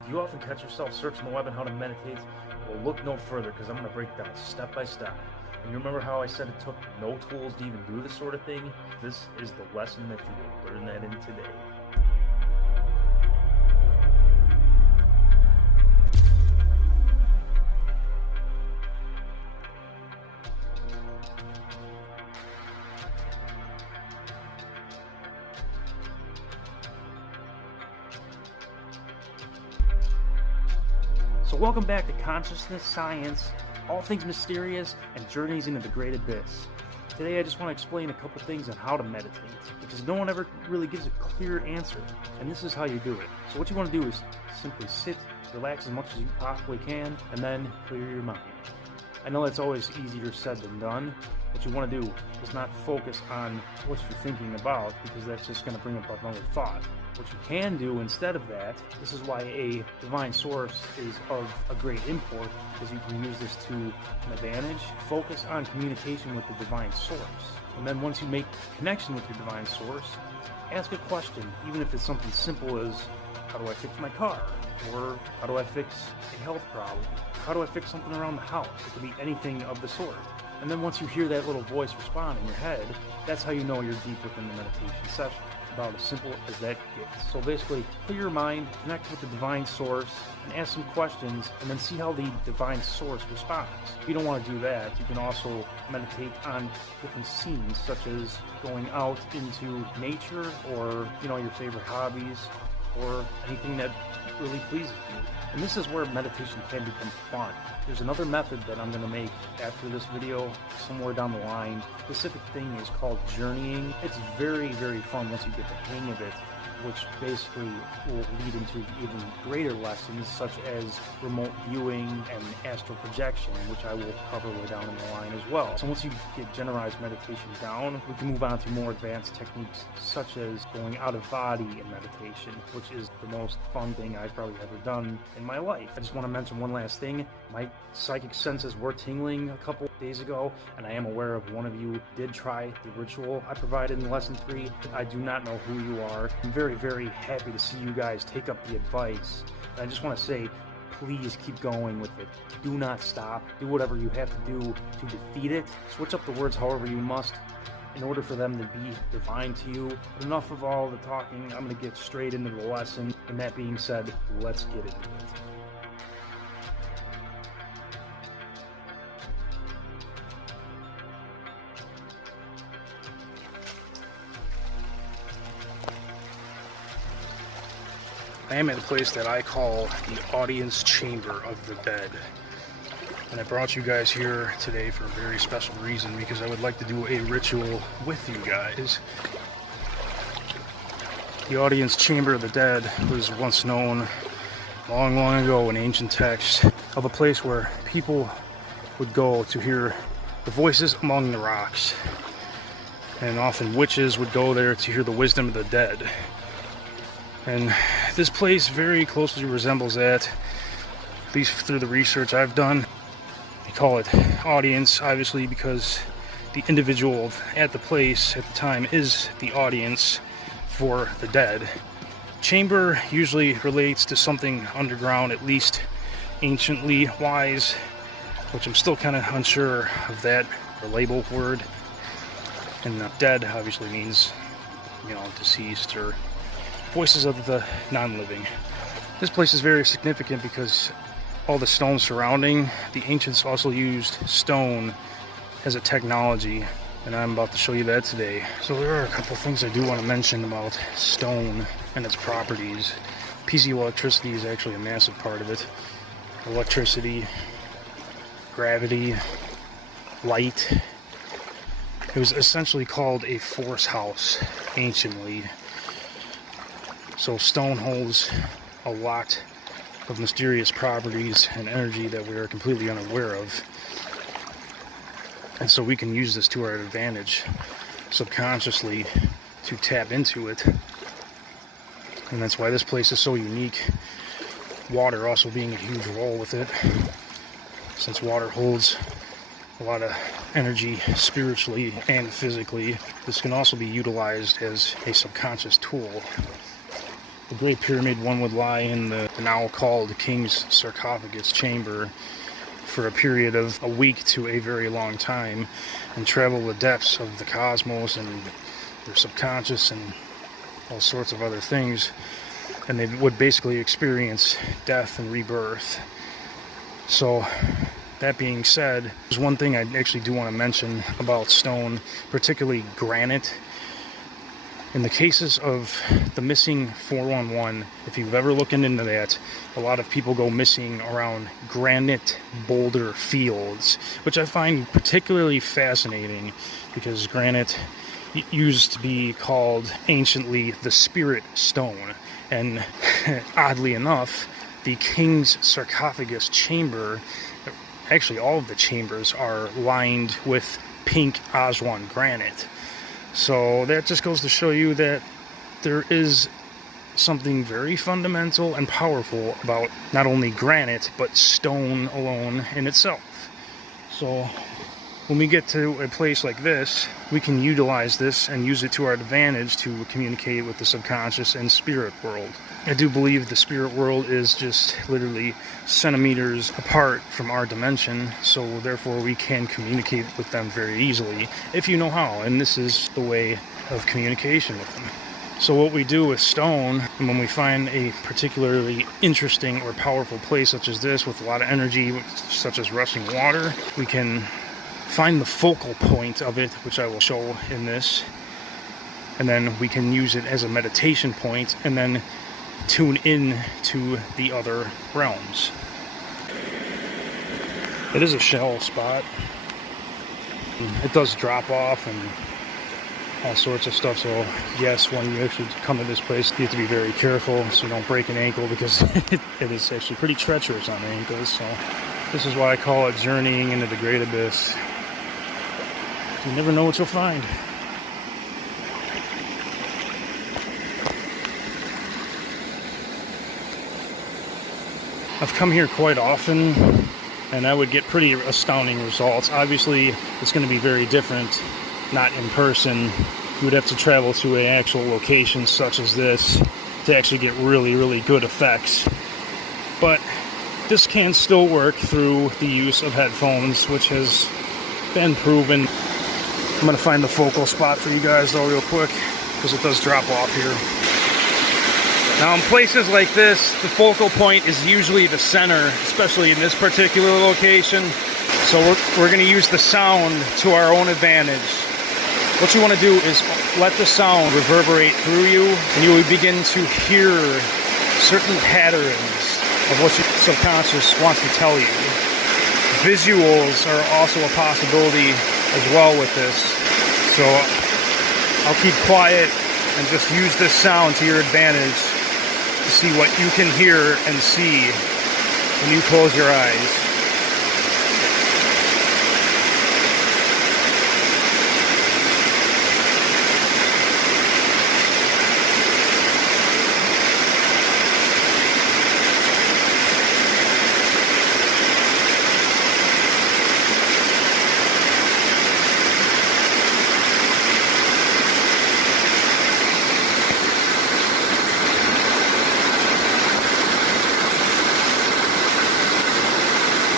Do you often catch yourself searching the web on how to meditate? Well, look no further, because I'm going to break down step by step. And you remember how I said it took no tools to even do this sort of thing? This is the lesson that you will learn that in today. So welcome back to Consciousness, Science, all things mysterious, and journeys into the great abyss. Today I just want to explain a couple things on how to meditate, because no one ever really gives a clear answer, and this is how you do it. So what you want to do is simply sit, relax as much as you possibly can, and then clear your mind. I know that's always easier said than done. What you want to do is not focus on what you're thinking about, because that's just going to bring up another thought. What you can do instead of that, this is why a divine source is of a great import, because you can use this to an advantage. Focus on communication with the divine source. And then once you make connection with your divine source, ask a question, even if it's something simple as, how do I fix my car? Or how do I fix a health problem? How do I fix something around the house? It could be anything of the sort. And then once you hear that little voice respond in your head, that's how you know you're deep within the meditation session. About as simple as that gets. So basically, clear your mind, connect with the divine source, and ask some questions, and then see how the divine source responds. If you don't want to do that, you can also meditate on different scenes, such as going out into nature, or your favorite hobbies, or anything that really pleases you. And this is where meditation can become fun. There's another method that I'm going to make after this video, somewhere down the line. The specific thing is called journeying. It's very, very fun once you get the hang of it, which basically will lead into even greater lessons, such as remote viewing and astral projection, which I will cover way down in the line as well. So once you get generalized meditation down, we can move on to more advanced techniques, such as going out of body in meditation, which is the most fun thing I've probably ever done in my life. I just want to mention one last thing. My psychic senses were tingling a couple days ago, and I am aware of one of you did try the ritual I provided in lesson 3. I do not know who you are. I'm very, very happy to see you guys take up the advice. And I just want to say, please keep going with it. Do not stop. Do whatever you have to do to defeat it. Switch up the words however you must in order for them to be divine to you. But enough of all the talking. I'm going to get straight into the lesson. And that being said, let's get into it. I am at a place that I call the audience chamber of the dead. And I brought you guys here today for a very special reason, because I would like to do a ritual with you guys. The audience chamber of the dead was once known long, long ago in ancient texts of a place where people would go to hear the voices among the rocks. And often witches would go there to hear the wisdom of the dead. And this place very closely resembles that, at least through the research I've done. They call it audience, obviously, because the individual at the place at the time is the audience for the dead. Chamber usually relates to something underground, at least anciently wise, which I'm still kind of unsure of that, the label word. And dead obviously means, deceased, or voices of the non-living. This place is very significant because all the stone surrounding, the ancients also used stone as a technology, and I'm about to show you that today. So there are a couple things I do want to mention about stone and its properties. Piezoelectricity is actually a massive part of it. Electricity, gravity, light. It was essentially called a force house anciently. So stone holds a lot of mysterious properties and energy that we are completely unaware of. And so we can use this to our advantage subconsciously to tap into it. And that's why this place is so unique. Water also being a huge role with it, since water holds a lot of energy spiritually and physically. This can also be utilized as a subconscious tool. The Great Pyramid, one would lie in the now called King's Sarcophagus chamber for a period of a week to a very long time and travel the depths of the cosmos and their subconscious and all sorts of other things, and they would basically experience death and rebirth. So that being said, there's one thing I actually do want to mention about stone, particularly granite. In the cases of the missing 411, if you've ever looked into that, a lot of people go missing around granite boulder fields, which I find particularly fascinating because granite used to be called anciently the spirit stone. And oddly enough, the King's Sarcophagus chamber, actually all of the chambers, are lined with pink Aswan granite. So that just goes to show you that there is something very fundamental and powerful about not only granite, but stone alone in itself. So when we get to a place like this, we can utilize this and use it to our advantage to communicate with the subconscious and spirit world. I do believe the spirit world is just literally centimeters apart from our dimension, so therefore we can communicate with them very easily if you know how, and this is the way of communication with them. So what we do with stone, and when we find a particularly interesting or powerful place such as this with a lot of energy, such as rushing water, we can find the focal point of it, which I will show in this, and then we can use it as a meditation point and then tune in to the other realms. It is a shell spot. It does drop off and all sorts of stuff, so yes, when you actually come to this place, you have to be very careful so you don't break an ankle, because it is actually pretty treacherous on the ankles. So this is why I call it journeying into the great abyss. You never know what you'll find. I've come here quite often, and I would get pretty astounding results. Obviously, it's going to be very different, not in person. You would have to travel to an actual location such as this to actually get really, really good effects. But this can still work through the use of headphones, which has been proven. I'm going to find the focal spot for you guys though real quick, because it does drop off here. Now in places like this, the focal point is usually the center, especially in this particular location. So we're going to use the sound to our own advantage. What you want to do is let the sound reverberate through you, and you will begin to hear certain patterns of what your subconscious wants to tell you. Visuals are also a possibility as well with this. So I'll keep quiet and just use this sound to your advantage to see what you can hear and see when you close your eyes.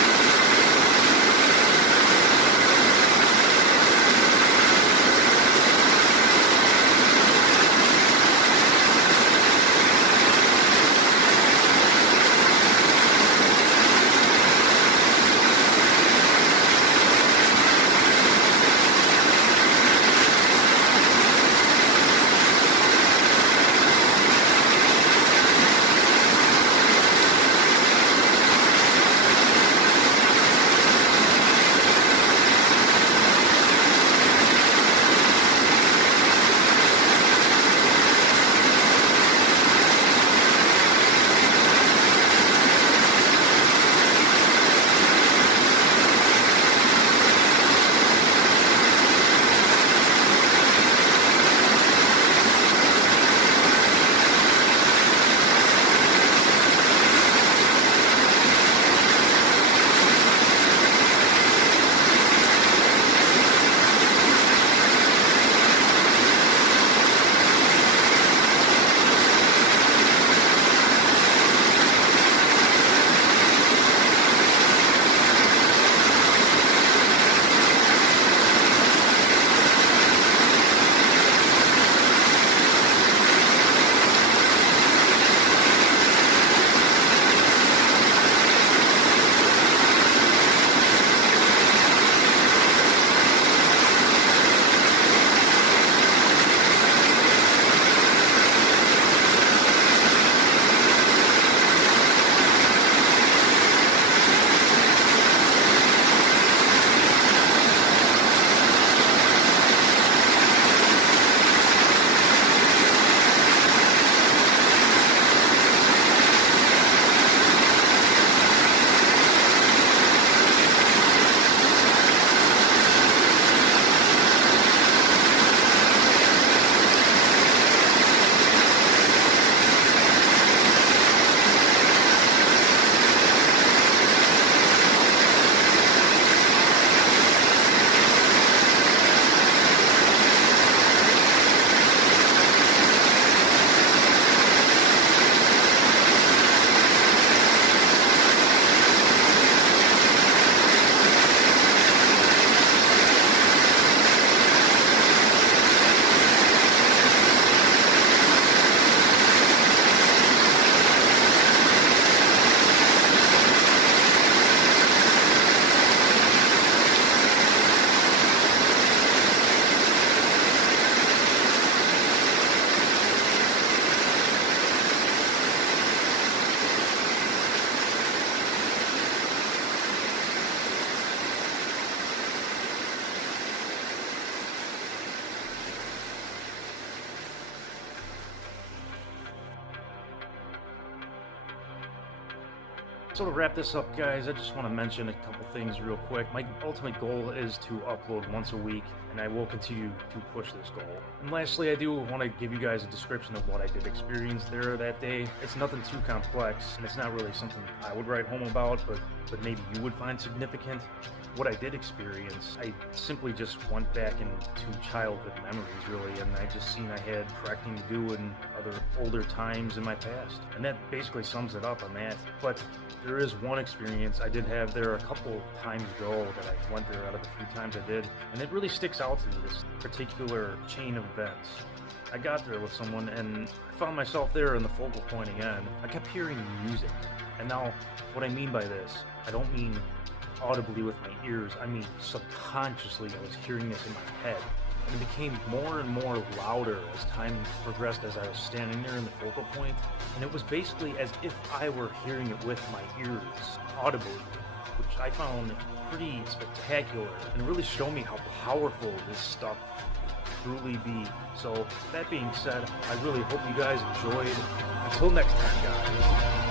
So to wrap this up, guys, I just want to mention a couple things real quick. My ultimate goal is to upload once a week, and I will continue to push this goal. And lastly, I do want to give you guys a description of what I did experience there that day. It's nothing too complex, and it's not really something I would write home about, but maybe you would find significant. What I did experience, I simply just went back into childhood memories, really, and I just seen I had correcting to do in other older times in my past. And that basically sums it up on that. But there is one experience I did have there a couple times ago that I went there out of the few times I did, and it really sticks out to me, this particular chain of events. I got there with someone, and I found myself there in the focal point again. I kept hearing music. And now, what I mean by this, I don't mean audibly with my ears, I mean subconsciously I was hearing this in my head. And it became more and more louder as time progressed as I was standing there in the focal point. And it was basically as if I were hearing it with my ears, audibly, which I found pretty spectacular and really showed me how powerful this stuff can truly be. So that being said, I really hope you guys enjoyed. Until next time, guys.